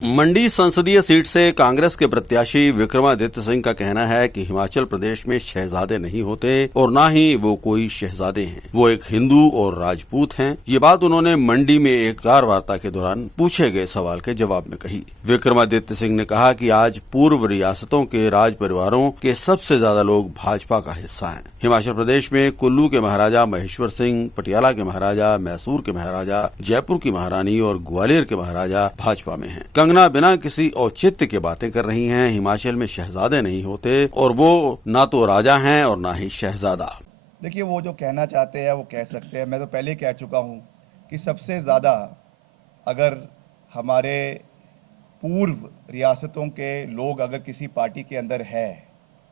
मंडी संसदीय सीट से कांग्रेस के प्रत्याशी विक्रमादित्य सिंह का कहना है कि हिमाचल प्रदेश में शहजादे नहीं होते और न ही वो कोई शहजादे हैं। वो एक हिंदू और राजपूत हैं। ये बात उन्होंने मंडी में एक कार वार्ता के दौरान पूछे गए सवाल के जवाब में कही। विक्रमादित्य सिंह ने कहा कि आज पूर्व रियासतों के राज परिवारों के सबसे ज्यादा लोग भाजपा का हिस्सा हैं। हिमाचल प्रदेश में कुल्लू के महाराजा महेश्वर सिंह, पटियाला के महाराजा, मैसूर के महाराजा, जयपुर की महारानी और ग्वालियर के महाराजा भाजपा में हैं। कंगना बिना किसी औचित्य के बातें कर रही हैं। हिमाचल में शहजादे नहीं होते और वो ना तो राजा हैं और ना ही शहजादा। देखिए, वो जो कहना चाहते हैं वो कह सकते हैं। मैं तो पहले ही कह चुका हूँ कि सबसे ज़्यादा अगर हमारे पूर्व रियासतों के लोग अगर किसी पार्टी के अंदर है,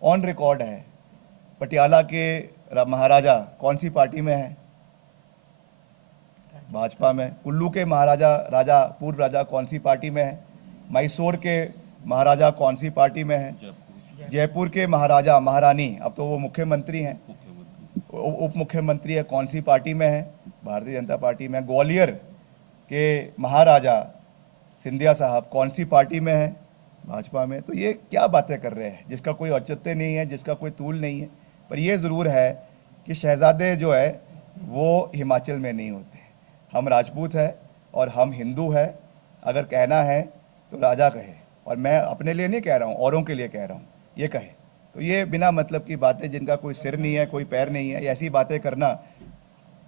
ऑन रिकॉर्ड है, पटियाला के महाराजा कौन सी पार्टी में है? भाजपा में। कुल्लू के महाराजा पूर्व राजा कौन सी पार्टी में है? मैसूर के महाराजा कौन सी पार्टी में है? जयपुर के महाराजा महारानी, अब तो वो मुख्यमंत्री हैं, उप मुख्यमंत्री है, कौन सी पार्टी में है? भारतीय जनता पार्टी में। ग्वालियर के महाराजा सिंधिया साहब कौन सी पार्टी में है? भाजपा में। तो ये क्या बातें कर रहे हैं जिसका कोई औचित्य नहीं है, जिसका कोई तूल नहीं है। पर ये ज़रूर है कि शहजादे जो है वो हिमाचल में नहीं होते। हम राजपूत है और हम हिंदू है। अगर कहना है तो राजा कहे, और मैं अपने लिए नहीं कह रहा हूँ, औरों के लिए कह रहा हूँ, ये कहे। तो ये बिना मतलब की बातें, जिनका कोई सिर नहीं है, कोई पैर नहीं है, ऐसी बातें करना,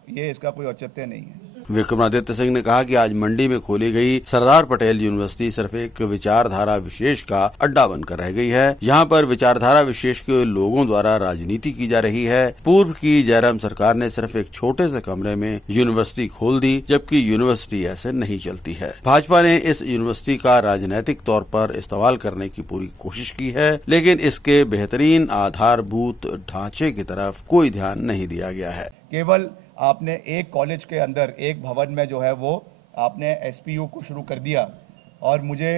ये इसका कोई औचित्य नहीं है। विक्रमादित्य सिंह ने कहा कि आज मंडी में खोली गई सरदार पटेल यूनिवर्सिटी सिर्फ एक विचारधारा विशेष का अड्डा बनकर रह गई है। यहाँ पर विचारधारा विशेष के लोगों द्वारा राजनीति की जा रही है। पूर्व की जयराम सरकार ने सिर्फ एक छोटे से कमरे में यूनिवर्सिटी खोल दी, जबकि यूनिवर्सिटी ऐसे नहीं चलती है। भाजपा ने इस यूनिवर्सिटी का राजनैतिक तौर पर इस्तेमाल करने की पूरी कोशिश की है, लेकिन इसके बेहतरीन आधारभूत ढांचे की तरफ कोई ध्यान नहीं दिया गया है। केवल आपने एक कॉलेज के अंदर, एक भवन में जो है वो आपने एसपीयू को शुरू कर दिया। और मुझे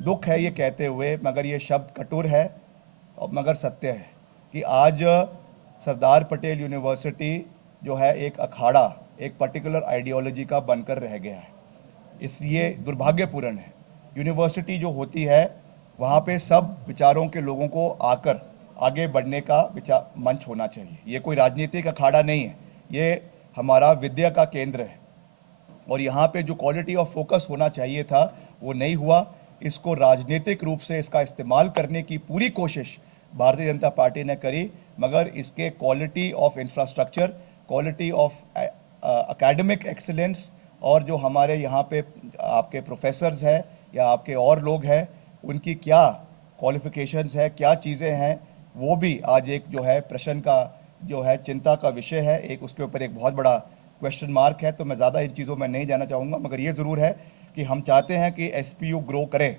दुख है ये कहते हुए, मगर ये शब्द कटुर है और मगर सत्य है, कि आज सरदार पटेल यूनिवर्सिटी जो है एक अखाड़ा, एक पर्टिकुलर आइडियोलॉजी का बनकर रह गया है। इसलिए दुर्भाग्यपूर्ण है। यूनिवर्सिटी जो होती है वहाँ पे सब विचारों के लोगों को आकर आगे बढ़ने का विचार मंच होना चाहिए। ये कोई राजनीतिक अखाड़ा नहीं है, ये हमारा विद्या का केंद्र है। और यहाँ पे जो क्वालिटी ऑफ फोकस होना चाहिए था वो नहीं हुआ। इसको राजनीतिक रूप से इसका इस्तेमाल करने की पूरी कोशिश भारतीय जनता पार्टी ने करी, मगर इसके quality of infrastructure, quality of academic excellence, और जो हमारे यहाँ पे आपके प्रोफेसर्स हैं या आपके और लोग हैं, उनकी क्या क्वालिफिकेशंस है, क्या चीज़ें हैं, वो भी आज एक जो है प्रश्न का जो है चिंता का विषय है। एक उसके ऊपर एक बहुत बड़ा क्वेश्चन मार्क है। तो मैं ज़्यादा इन चीज़ों में नहीं जाना चाहूँगा, मगर ये ज़रूर है कि हम चाहते हैं कि एसपीयू ग्रो करे,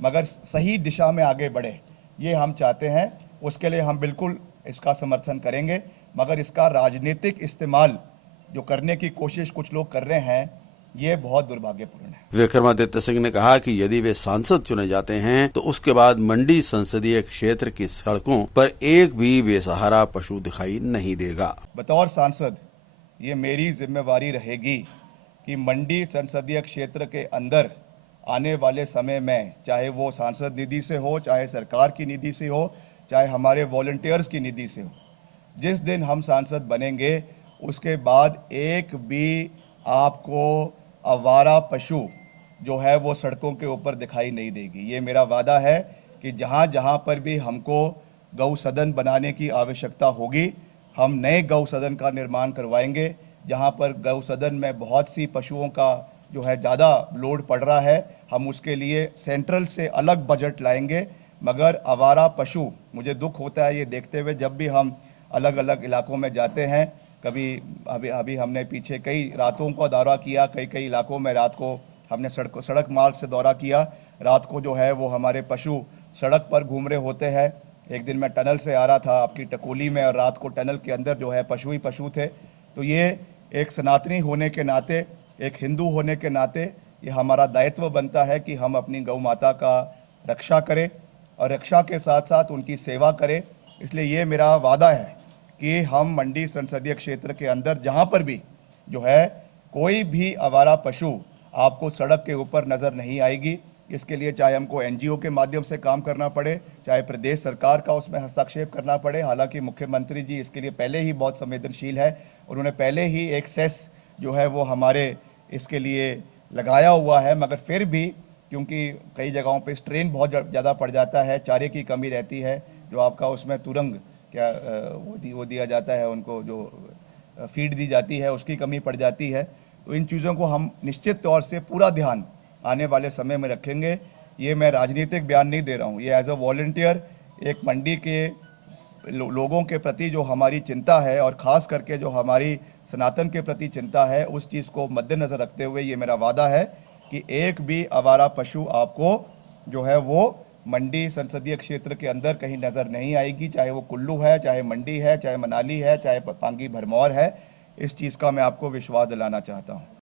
मगर सही दिशा में आगे बढ़े, ये हम चाहते हैं। उसके लिए हम बिल्कुल इसका समर्थन करेंगे, मगर इसका राजनीतिक इस्तेमाल जो करने की कोशिश कुछ लोग कर रहे हैं, ये बहुत दुर्भाग्यपूर्ण है। विक्रमादित्य सिंह ने कहा कि यदि वे सांसद चुने जाते हैं तो उसके बाद मंडी संसदीय क्षेत्र की सड़कों पर एक भी बेसहारा पशु दिखाई नहीं देगा। बतौर सांसद ये मेरी जिम्मेवारी रहेगी कि मंडी संसदीय क्षेत्र के अंदर आने वाले समय में, चाहे वो सांसद निधि से हो, चाहे सरकार की निधि से हो, चाहे हमारे वॉलंटियर्स की निधि से हो, जिस दिन हम सांसद बनेंगे उसके बाद एक भी आपको आवारा पशु जो है वो सड़कों के ऊपर दिखाई नहीं देगी। ये मेरा वादा है कि जहाँ जहाँ पर भी हमको गौ सदन बनाने की आवश्यकता होगी, हम नए गौ सदन का निर्माण करवाएंगे। जहाँ पर गौ सदन में बहुत सी पशुओं का जो है ज़्यादा लोड पड़ रहा है, हम उसके लिए सेंट्रल से अलग बजट लाएंगे। मगर आवारा पशु, मुझे दुख होता है ये देखते हुए, जब भी हम अलग अलग इलाकों में जाते हैं, कभी अभी हमने पीछे कई रातों का दौरा किया, कई इलाकों में रात को हमने सड़क मार्ग से दौरा किया। रात को जो है वो हमारे पशु सड़क पर घूम रहे होते हैं। एक दिन मैं टनल से आ रहा था आपकी टकोली में, और रात को टनल के अंदर जो है पशु ही पशु थे। तो ये एक सनातनी होने के नाते, एक हिंदू होने के नाते, ये हमारा दायित्व बनता है कि हम अपनी गौ माता का रक्षा करें और रक्षा के साथ साथ उनकी सेवा करें। इसलिए ये मेरा वादा है कि हम मंडी संसदीय क्षेत्र के अंदर जहाँ पर भी जो है कोई भी आवारा पशु आपको सड़क के ऊपर नज़र नहीं आएगी। इसके लिए चाहे हमको एनजीओ के माध्यम से काम करना पड़े, चाहे प्रदेश सरकार का उसमें हस्तक्षेप करना पड़े। हालांकि मुख्यमंत्री जी इसके लिए पहले ही बहुत संवेदनशील है, उन्होंने पहले ही एक सेस जो है वो हमारे इसके लिए लगाया हुआ है, मगर फिर भी क्योंकि कई जगहों पे स्ट्रेन बहुत ज़्यादा पड़ जाता है, चारे की कमी रहती है, जो आपका उसमें तुरंग क्या वो दिया जाता है, उनको जो फीड दी जाती है उसकी कमी पड़ जाती है। तो इन चीज़ों को हम निश्चित तौर से पूरा ध्यान आने वाले समय में रखेंगे। ये मैं राजनीतिक बयान नहीं दे रहा हूँ, ये एज अ वॉलंटियर एक मंडी के लोगों के प्रति जो हमारी चिंता है और ख़ास करके जो हमारी सनातन के प्रति चिंता है, उस चीज़ को मद्देनज़र रखते हुए ये मेरा वादा है कि एक भी आवारा पशु आपको जो है वो मंडी संसदीय क्षेत्र के अंदर कहीं नज़र नहीं आएगी, चाहे वो कुल्लू है, चाहे मंडी है, चाहे मनाली है, चाहे पांगी भरमौर है। इस चीज़ का मैं आपको विश्वास दिलाना चाहता हूँ।